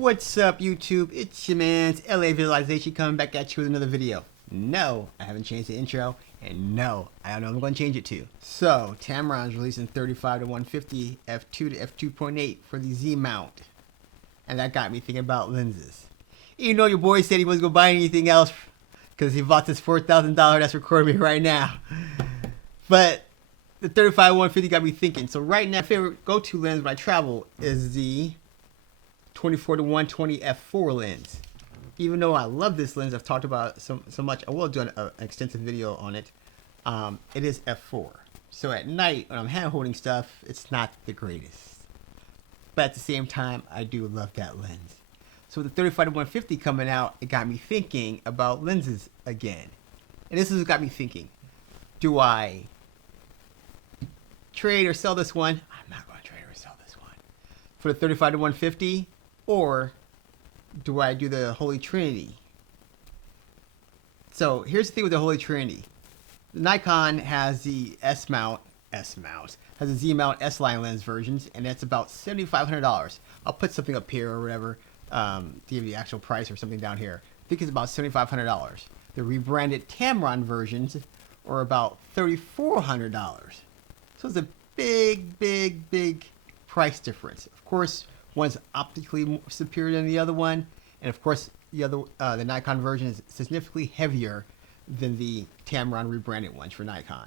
What's up, YouTube? It's your man's LA Visualization coming back at you with another video. No, I haven't changed the intro, and no, I don't know what I'm going to change it to. So, Tamron's releasing 35 to 150 f2 to f2.8 for the Z mount, and that got me thinking about lenses. Even though your boy said he wasn't going to buy anything else because he bought this $4,000 that's recording me right now, but the 35 to 150 got me thinking. So right now, my favorite go-to lens when I travel is the 24 to 120 f4 lens. Even though I love this lens, I've talked about it so much, I will do an extensive video on it. It is f4. So at night, when I'm hand holding stuff, it's not the greatest. But at the same time, I do love that lens. So with the 35 to 150 coming out, it got me thinking about lenses again. And this is what got me thinking. Do I trade or sell this one? I'm not going to trade or sell this one. For the 35 to 150? Or do I do the Holy Trinity? So here's the thing with the Holy Trinity. The Nikon has the has the Z mount S line lens versions, and that's about $7,500. I'll put something up here or whatever to give you the actual price or something down here. I think it's about $7,500. The rebranded Tamron versions are about $3,400. So it's a big price difference. Of course, one's optically superior than the other one, and of course the Nikon version is significantly heavier than the Tamron rebranded ones for Nikon.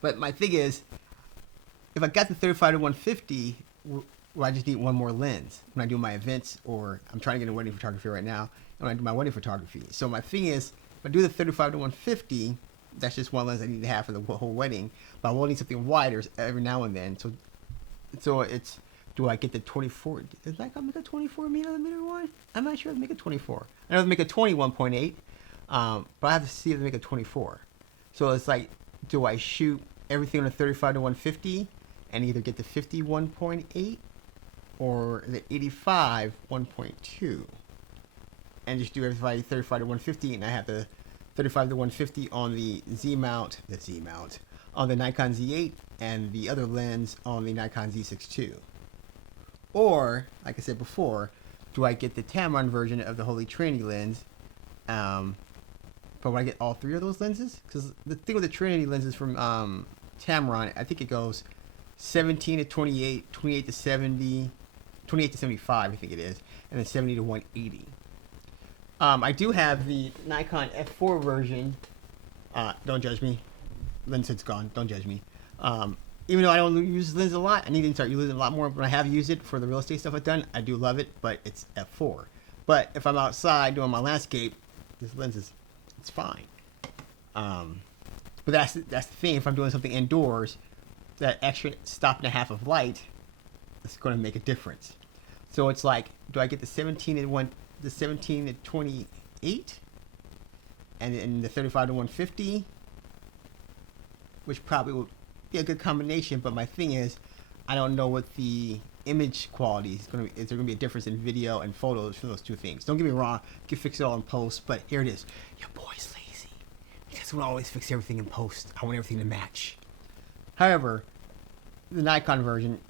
But my thing is, if I got the 35 to 150, well, I just need one more lens when I do my events, or I'm trying to get into wedding photography right now, and when I do my wedding photography. So my thing is, if I do the 35 to 150, that's just one lens I need to have for the whole wedding, but I will need something wider every now and then. So it's, do I get the 24? Is Nikon make a 24 millimeter one? I'm not sure if they make a 24. I know they make a 21.8, but I have to see if they make a 24. So it's like, do I shoot everything on a 35 to 150 and either get the 51.8 or the 85 1.2, and just do everybody 35 to 150, and I have the 35 to 150 on the Z mount on the Nikon Z8, and the other lens on the Nikon Z6 II. Or, like I said before, do I get the Tamron version of the Holy Trinity lens? But when I get all three of those lenses, because the thing with the Trinity lenses from Tamron, I think it goes 17 to 28, 28 to 70, 28 to 75, I think it is, and then 70 to 180. I do have the Nikon F4 version. Don't judge me. Lens head's gone. Don't judge me. Even though I don't use this lens a lot, I need to start using it a lot more. When I have used it for the real estate stuff I've done, I do love it, but it's f4. But if I'm outside doing my landscape, this lens is, it's fine. But that's the thing. If I'm doing something indoors, that extra stop and a half of light is going to make a difference. So it's like, do I get the 17 to 28, and then the 35 to 150, which probably will be a good combination, but my thing is, I don't know what the image quality is going to be. Is there going to be a difference in video and photos for those two things? Don't get me wrong, you can fix it all in post, but here it is. Your boy's lazy. He doesn't always fix everything in post. I want everything to match. However, the Nikon version,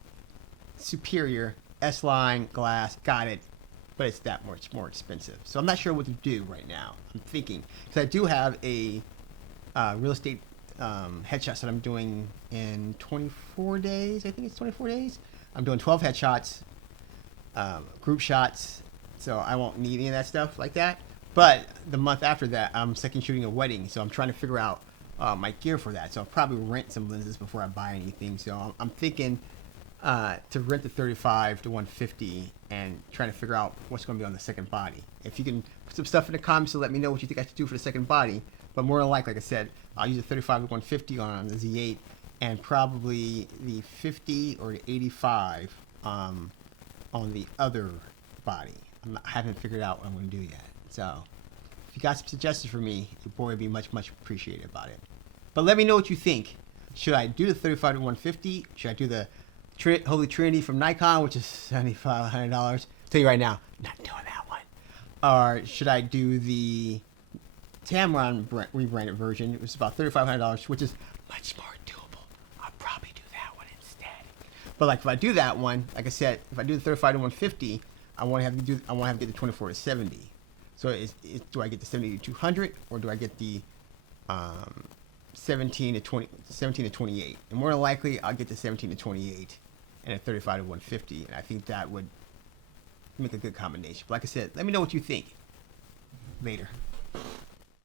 superior, S-line, glass, got it, but it's that much more expensive. So I'm not sure what to do right now. I'm thinking, because I do have a real estate headshots that I'm doing in 24 days. I think it's 24 days. I'm doing 12 headshots, group shots, so I won't need any of that stuff like that. But the month after that, I'm second shooting a wedding, so I'm trying to figure out my gear for that. So I'll probably rent some lenses before I buy anything. So I'm thinking to rent the 35 to 150 and trying to figure out what's going to be on the second body. If you can put some stuff in the comments to let me know what you think I should do for the second body. But more than likely, like I said, I'll use the 35 to 150 on the Z8, and probably the 50 or the 85 on the other body. I haven't figured out what I'm going to do yet. So if you got some suggestions for me, your boy would be much appreciated about it. But let me know what you think. Should I do the 35 to 150? Should I do the Holy Trinity from Nikon, which is $7,500? I'll tell you right now, not doing that one. Or should I do the Tamron rebranded version, which is about $3,500, which is much more doable? I'll probably do that one instead. But like if I do that one, like I said, if I do the 35 to 150, I want to have to do. I want to have to get the 24 to 70. So do I get the 70 to 200 or do I get the 17 to 28? And more than likely, I'll get the 17 to 28 and a 35 to 150. And I think that would make a good combination. But like I said, let me know what you think later.